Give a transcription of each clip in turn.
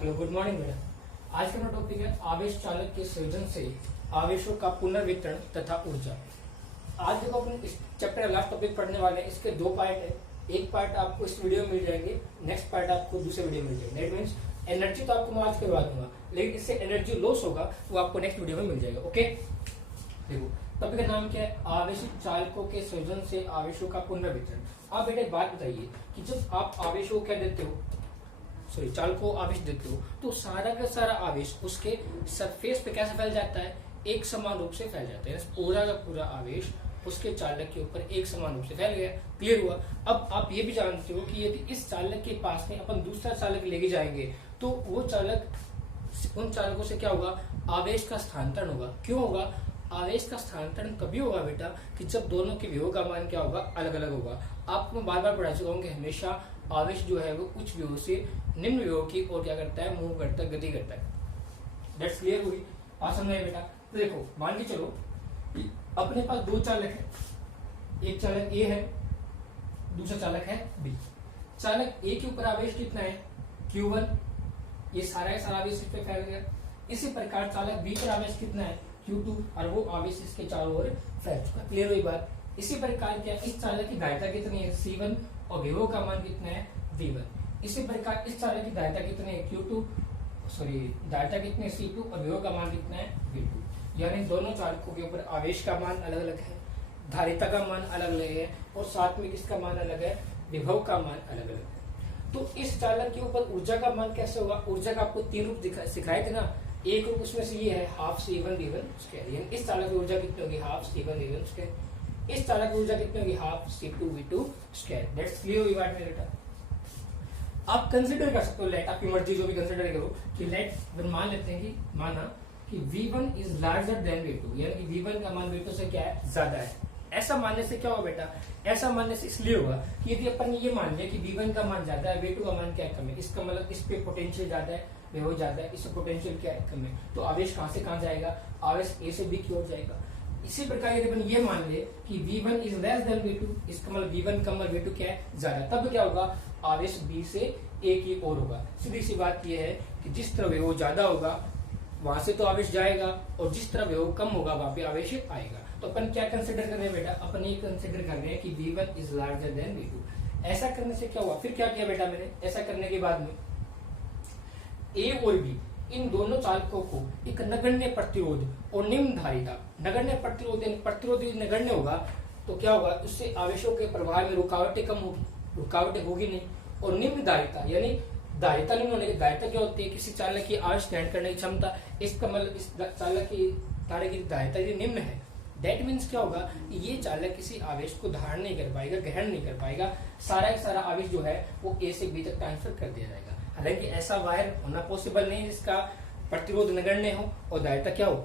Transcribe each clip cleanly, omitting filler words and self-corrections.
Hello, good morning बेटा। आज का हमारा टॉपिक है आवेश चालक के सृजन से आवेशों का पुनर्वितरण तथा ऊर्जा। आज देखो अपन इस चैप्टर का लास्ट टॉपिक पढ़ने वाले हैं। इसके दो पार्ट है। एक पार्ट आपको इस वीडियो में मिल जाएंगे, नेक्स्ट पार्ट आपको दूसरे वीडियो में मिल जाएंगे। दैट मीन्स एनर्जी तो आपको मैं आज करवा दूंगा, लेकिन इससे एनर्जी लॉस होगा वो आपको नेक्स्ट वीडियो में मिल जाएगा। ओके, देखो टॉपिक का नाम क्या है, आवेशित चालकों के सृजन से आवेशों का पुनर्वितरण। आप बेटा एक बात बताइए कि जब आप आवेशों को क्या देते हो, सॉरी चालक को आवेश देते हो, तो सारा का सारा आवेश उसके सरफेस पे कैसे फैल जाता है, एक समान रूप से फैल जाता है। पूरा का पूरा आवेश उसके चालक के ऊपर एक समान रूप से फैल गया। क्लियर हुआ। अब आप ये भी जानते हो कि यदि इस चालक के पास में अपन दूसरा चालक लेके जाएंगे तो वो चालक, उन चालकों से क्या होगा, आवेश का स्थानांतरण होगा। क्यों होगा? आवेश का स्थानांतरण कभी होगा बेटा कि जब दोनों के विभव का मान क्या होगा, अलग अलग होगा। आपको मैं बार बार पढ़ा चुका हूँ कि हमेशा आवेश जो है वो उच्च विभव से निम्न विभव की ओर क्या करता है, मूव करता है, गति करता है। दैट्स क्लियर हुई बात, समझ में बेटा। तो देखो मान के चलो कि अपने पास दो चालक है, एक चालक ए है, दूसरा चालक है बी। चालक ए के ऊपर आवेश कितना है, Q1, ये सारा का सारा आवेश इस पे फैल गया। इसी प्रकार चालक बी पर आवेश कितना है, Q2, और वो आवेश इसके चारों ओर फैल चुका। क्लियर हुई बात। इसी प्रकार क्या इस चालक की धारिता कितनी है, C1, और विभव का मान कितना है, V1। इसी प्रकार इस चालक की धारिता कितनी है, Q2, सॉरी धारिता कितनी है, C2, और विभव का मान कितना है, V2। यानी दोनों चालकों के ऊपर आवेश का मान अलग अलग है, धारिता का मान अलग अलग है, और साथ में किसका मान अलग है, विभव का मान अलग अलग है। तो इस चालक के ऊपर ऊर्जा का मान कैसे होगा? ऊर्जा का आपको तीन रूप सिखाए थे ना। एक रूप उसमें से ये है हाफ C1 V1 स्क्वायर, यानी इस चालक की ऊर्जा कितनी होगी, हाफ C1 V1 स्क्वायर। इस चालक की ऊर्जा कितनी होगी, half C2 V2 square. That's clear हुई बात मेरे बेटा। आप कंसीडर कर सकते हो, लेट आपकी मर्जी जो भी कंसीडर करो कि लेट मान लेते हैं कि माना कि V1 is larger than V2, यानी कि V1 का मान V2 से क्या है, ज्यादा है। ऐसा मानने से क्या होगा बेटा, ऐसा मानने से इसलिए होगा कि यदि अपन ये मान लिया कि V1 का मान ज्यादा है, V2 का मान क्या है, कम है, इसका मतलब इस पे पोटेंशियल ज्यादा है, विभव ज्यादा है, इससे पोटेंशियल क्या है, कम है। तो आवेश कहां से कहां जाएगा, आवेश ए से बी की ओर जाएगा। इसी प्रकार यदि अपन ये मान ले कि V1 is less than V2, इसका मतलब V1 कम और V2 क्या है, ज्यादा, तब क्या होगा, आवेश बी से ए की ओर होगा। सीधी सी बात यह है कि जिस तरह विभव ज्यादा होगा वहां से तो आवेश जाएगा, और जिस तरह विभव कम होगा वहां पे आवेश आएगा। तो अपन क्या कंसिडर कर रहे हैं बेटा, अपन ये कंसिडर कर रहे हैं कि V1 is larger than V2। ऐसा करने से क्या हुआ, फिर क्या किया बेटा मैंने, ऐसा करने के बाद में ए और बी इन दोनों चालकों को एक नगण्य प्रतिरोध और निम्न धारिता, नगण्य प्रतिरोध प्रतिरोध नगण्य होगा तो क्या होगा, उससे आवेशों के प्रवाह में रुकावटें कम होगी, रुकावटें होगी नहीं। और निम्न धारिता यानी धारिता निम्न होने की, धारिता क्या होती है, किसी चालक की आवेश ग्रहण करने की क्षमता, इसका मतलब इस चालक की तारे की धारिता यदि निम्न है, दैट मीन्स क्या होगा, ये चालक किसी आवेश को धारण नहीं कर पाएगा, ग्रहण नहीं कर पाएगा, सारा का सारा आवेश जो है वो ए से बी तक ट्रांसफर कर दिया जाएगा। हालांकि ऐसा वायर होना पॉसिबल नहीं जिसका प्रतिरोध नगण्य हो और धारिता क्या हो,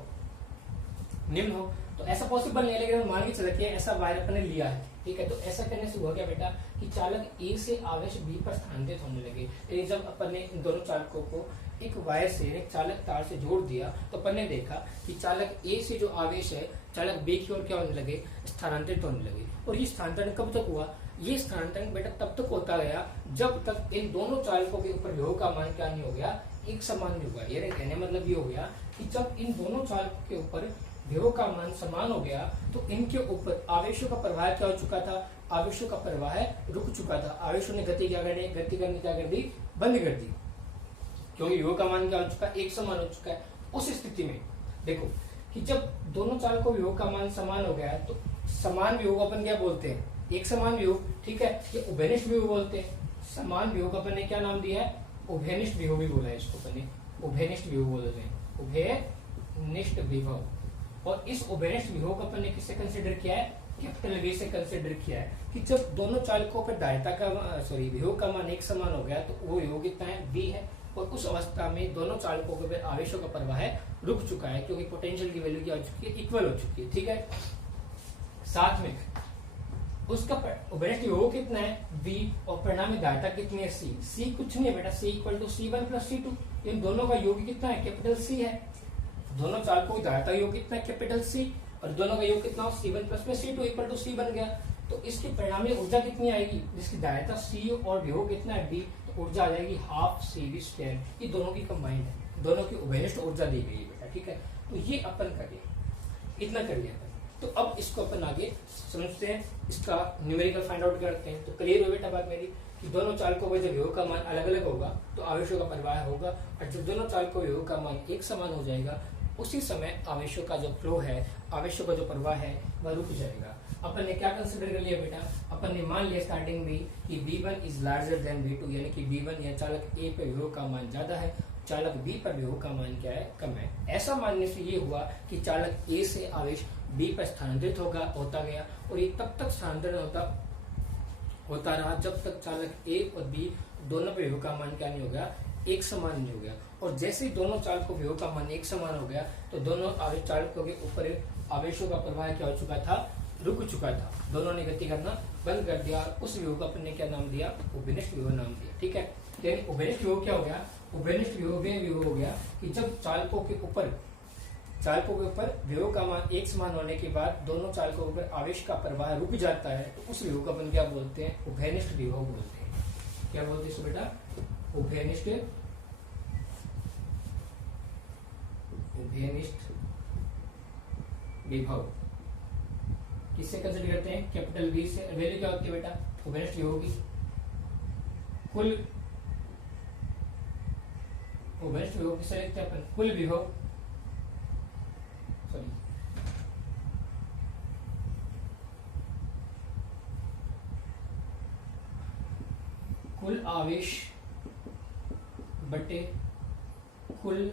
निम्न हो, तो ऐसा पॉसिबल नहीं है। लेकिन मान के चलिए ऐसा वायर अपने लिया है, ठीक है। तो ऐसा करने से हुआ क्या बेटा कि चालक ए से आवेश बी पर स्थानांतरित होने लगे। जब अपन ने इन दोनों चालकों को एक वायर से, एक चालक तार से जोड़ दिया, तो अपन ने देखा कि चालक ए से जो आवेश है चालक बी की ओर क्या होने लगे, स्थानांतरित होने लगे। और ये स्थानांतरण कब तक हुआ, ये स्थानांतरण बेटा तब तक होता गया जब तक इन दोनों चालकों के ऊपर विभव का मान क्या नहीं हो गया, एक समान नहीं होगा। यानी कहने मतलब ये हो गया कि जब इन दोनों चालकों के ऊपर विभव का मान समान हो गया तो इनके ऊपर आवेशों का प्रवाह क्या हो चुका था, आवेशों का प्रवाह रुक चुका था। आवेशों ने गति क्या करनी, गति करनी क्या कर दी, बंद कर दी, क्योंकि विभव का मान क्या हो चुका है, एक समान हो चुका है। उस स्थिति में देखो कि जब दोनों चालकों विभव का मान समान हो गया तो समान विभव अपन क्या बोलते हैं, एक समान विभव, ठीक है, ये उभयनिष्ठ विभव बोलते हैं। समान विभव का अपन ने क्या नाम दिया है, उभयनिष्ठ विभव भी बोला है इसको, अपन ने उभयनिष्ठ विभव बोलते हैं, उभयनिष्ठ विभव। और इस उभयनिष्ठ विभव को अपन ने किससे कंसिडर किया है, कैपिटल वी से कंसिडर किया है कि जब दोनों चालकों पर धारिता का विभव का मान एक समान हो गया तो वो विभव कितना है, V है। और उस अवस्था में दोनों चालकों के आवेशों का प्रवाह रुक चुका है, क्योंकि पोटेंशियल की वैल्यू क्या हो चुकी है, इक्वल हो चुकी है, ठीक है। साथ में उसका उभयनिष्ठ विभव कितना है, V, और परिणामी धारिता कितनी है, C कुछ नहीं है बेटा, C equal to C1 plus C2। इन दोनों का योग कितना है, कैपिटल C है। दोनों चालकों की धारिता योग कितना है, कैपिटल C, और दोनों का योग कितना हो, C1 प्लस में C2 इक्वल टू C बन गया। तो इसके परिणामी ऊर्जा कितनी आएगी, जिसकी धारिता C और विभव कितना है, B, तो ऊर्जा आ जाएगी हाफ CV स्क्वायर। ये दोनों की कंबाइंड है, दोनों की उभयनिष्ठ ऊर्जा दी गई है बेटा, ठीक है। तो ये अपन कर लिया, इतना कर लिया अपन। तो अब इसको अपन आगे समझते हैं, इसका न्यूमेरिकल फाइंड आउट करते हैं। तो क्लियर हो बेटा बात मेरी कि दोनों चालकों में जब विभव का मान अलग अलग होगा तो आवेशों का परिवाह होगा, और जब दोनों चालकों विभव का मान एक समान हो जाएगा उसी समय आवेशों का जो फ्लो है, आवेशों का जो प्रवाह है वह रुक जाएगा। अपन ने क्या कंसिडर कर लिया बेटा, अपन ने मान लिया स्टार्टिंग में कि V1 is larger than V2, यानी कि V1 या चालक A पे विभव का मान ज्यादा है, चालक B पर विभव का मान क्या है, कम है। ऐसा मानने से ये हुआ कि चालक A से आवेश B पर स्थानांतरित होता गया, और ये तब तक स्थानांतरित होता रहा जब तक चालक A और B दोनों पे विभव का मान क्या नहीं हो गया, एक समान नहीं हो गया। और जैसे ही दोनों चालकों विभव का मान एक समान हो गया तो दोनों आवेश चालकों के ऊपर आवेशों का प्रवाह क्या हो चुका था, रुक चुका था। दोनों ने गति करना बंद कर दिया, और उस विभव को अपन ने क्या नाम दिया, उभयनिष्ठ विभव नाम दिया, ठीक है। यानी उभयनिष्ठ विभव क्या हो गया, उभयनिष्ठ विभव हो गया कि जब चालकों के ऊपर विभव का मान एक समान होने के बाद दोनों चालकों पर आवेश का प्रवाह रुक जाता है, तो उस विभव को अपन क्या बोलते हैं, उभयनिष्ठ विभव बोलते हैं। क्या बोलते हैं बेटा, उभयनिष्ठ विभव। किससे कंसिडर करते हैं, कैपिटल V से। वैल्यू क्या होती है बेटा, उभयनिष्ठ विभव की कुल, उभयनिष्ठ विभव किससे लिखते हैं अपन, कुल विभव, सॉरी कुल आवेश बटे कुल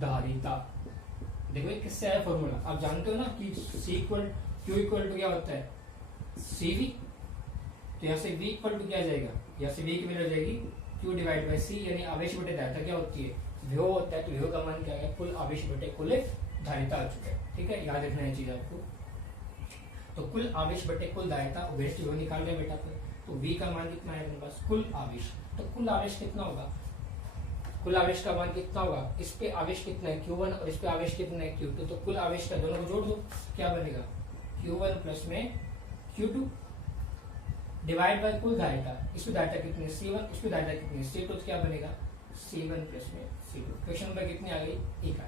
धारिता। देखो ये किससे आया फॉर्मूला, आप जानते हो ना कि C equal Q equal to क्या होता है, CV। तो यहाँ से V इक्वल टू क्या आ जाएगा, यहाँ से V की वैल्यू हो जाएगी Q डिवाइड बाई C, यानी आवेश बटे धारिता क्या होती है, विभव होता है। तो विभव का मान क्या है, कुल आवेश बटे कुल धारिता आ चुका है, ठीक है। याद रखना है चीज आपको। तो कुल आवेश बटे कुल धारिता, उभयनिष्ठ विभव निकाल रहे बेटा पर। तो V का मान कितना है अपने पास, कुल आवेश। तो कुल आवेश कितना होगा, कुल आवेश का मान कितना होगा, इस पे आवेश कितना है Q1 और इस पे आवेश कितना है Q2। तो कुल आवेश का दोनों को जोड़ दो, क्या बनेगा, Q1 प्लस में Q2 डिवाइड बाय कुल धारिता। इसमें धारिता कितनी है C1, इसमें धारिता कितनी है C2, तो क्या बनेगा C1 प्लस में C2। क्वेश्चन नंबर कितनी आ गई, एक आ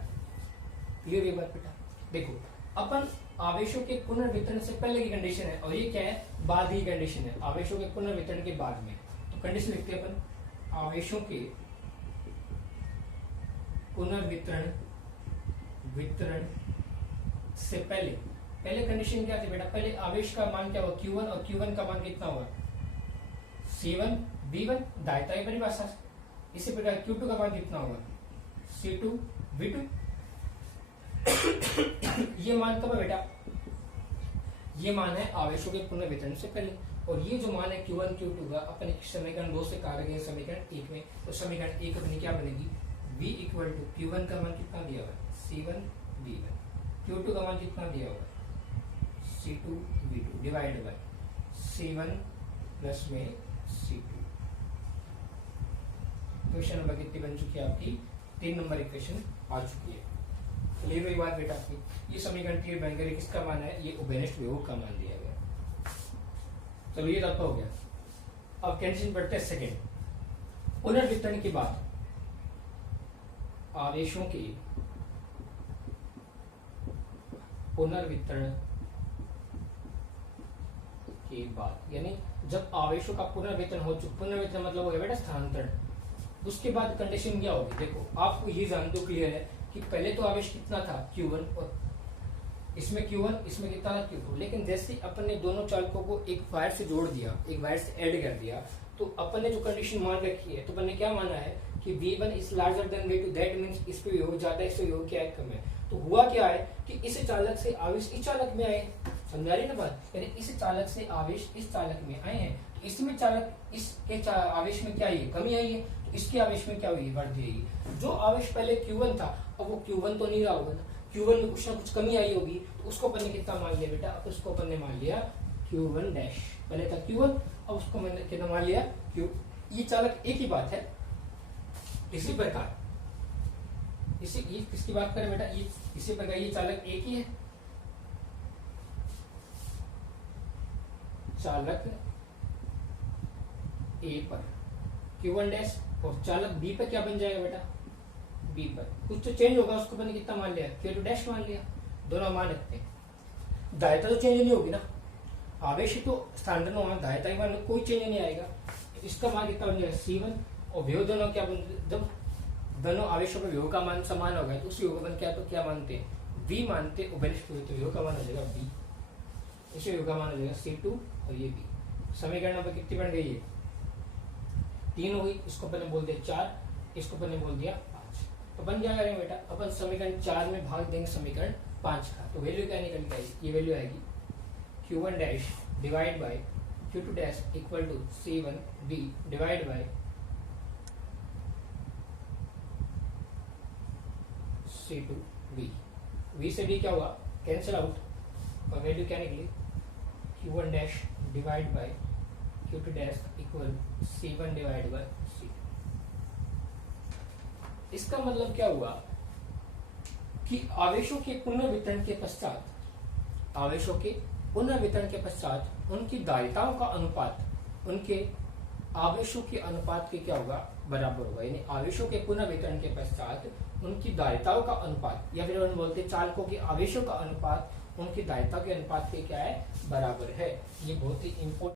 गई। ये बात बेटा देखो, अपन आवेशों के पुनर्वितरण से पहले की कंडीशन है, और ये क्या है, बाद की कंडीशन है, आवेशों के पुनर्वितरण के बाद में। तो कंडीशन लिखते हैं अपन, आवेशों के पुनर्वितरण से पहले कंडीशन क्या थी बेटा, पहले आवेश का मान क्या हुआ Q1, और Q1 का मान कितना हुआ C1 V1, धारिता की परिभाषा। इसी प्रकार Q2 का मान कितना होगा C2 V2। ये मान कब है बेटा, ये मान है आवेशों के पुनर्वितरण से पहले। और ये जो मान है Q1 Q2 का अपन समीकरण 2 से कार्य गए समीकरण 1 में, तो समीकरण 1 अपनी क्या बनेगी, V इक्वल टू Q1 का मान कितना दिया हुआ है C1 V1, Q2 का मान कितना दिया हुआ है C2 V2 divide by C1 plus में C2। क्वेश्चन नंबर कितनी बन चुकी है आपकी, 3 नंबर इक्वेशन आ चुकी है। क्लियर हुई बात बेटा आपकी। ये समीकरण क्लियर बन गया, किसका मान है, ये उभयनिष्ठ विभव का मान दिया गया। चलो ये तक हो गया। अब कंडीशन बढ़ते हैं सेकेंड, पुनर्वितरण के बाद आवेशों के पुनर्वितरण के बाद, यानी जब आवेशों का पुनर्वितरण हो चुका, पुनर्वितरण मतलब हो गया बेटा स्थानांतरण, उसके बाद कंडीशन क्या होगी। देखो आपको ये जानते हो क्लियर है कि पहले तो आवेश कितना था Q1, और इसमें Q1 इसमें कितना था Q2, लेकिन जैसे अपन ने दोनों चालकों को एक वायर से जोड़ दिया, एक वायर से ऐड कर दिया, तो अपन ने जो कंडीशन मान रखी है, तो अपन ने क्या माना है कि V1 is larger than V2, that means इस पे विभव ज्यादा है, इस पे विभव क्या है, कम है। तो हुआ क्या है कि इस चालक से आवेश इस चालक में आए, समझा रही ना बात, यानी इस चालक से आवेश इस चालक में आए हैं, तो इसमें चालक इसके आवेश में क्या है, कमी आई है, तो इसके आवेश में क्या हुई, वृद्धि आई। जो आवेश पहले Q1 था, अब वो Q1 तो नहीं रहा होगा ना, Q1 में कुछ ना कुछ कमी आई होगी, तो उसको अपन ने कितना मान लिया बेटा, अब उसको अपन ने मान लिया Q1 डैश, पहले था Q1, अब उसको मैंने कितना मान लिया Q। ये चालक एक ही बात है। इसी प्रकार ये किसकी बात करें बेटा, ये इसी प्रकार ये चालक एक ही है, चालक A पर Q1 डैश, और चालक बी पर क्या बन जाएगा बेटा, बी पर कुछ तो चेंज होगा, उसको मैंने कितना मान लिया, Q2 डैश मान लिया, दोनों मान रखते हैं। दायित्व तो चेंज नहीं होगी ना, आवेश तो स्थानांतरण होगा, दायित्व में कोई चेंज नहीं आएगा। इसका मान कितना बन जाएगा C1, और विभव दोनों क्या बन, जब दोनों आवेशों पर विभव का मान समान होगा तो उस विभव का मान क्या, तो क्या मानते हैं, V मानते हैं, उभयनिष्ठ हुए तो विभव का मान हो जाएगा V, इसे विभव का मान हो जाएगा C2 और ये V। समीकरण नंबर कितनी बन गई है, 3 हुई, इसको अपन ने बोल दिया 4, इसको अपन ने बोल दिया 5, तो बन जाएगा बेटा। अपन समीकरण 4 में भाग देंगे समीकरण 5 का, तो वैल्यू क्या निकल के आएगी, ये वैल्यू आएगी Q1 dash divide by Q2 dash equal to C1V divide by C2V। V से D क्या हुआ, कैंसिल आउट, और वैल्यू क्या निकली, Q1 dash divide by Q2 dash equal C1 divide by C2। इसका मतलब क्या हुआ कि आवेशों के पुनर्वितरण के पश्चात, आवेशों के पुनर्वितरण के पश्चात उनकी दायिताओं का अनुपात उनके आवेशों के अनुपात के क्या होगा, बराबर होगा। यानी आवेशों के पुनर्वितरण के पश्चात उनकी दायिताओं का अनुपात, या फिर हम बोलते हैं चालकों के आवेशों का अनुपात उनकी दायिता के अनुपात के क्या है, बराबर है। ये बहुत ही इंपॉर्टेंट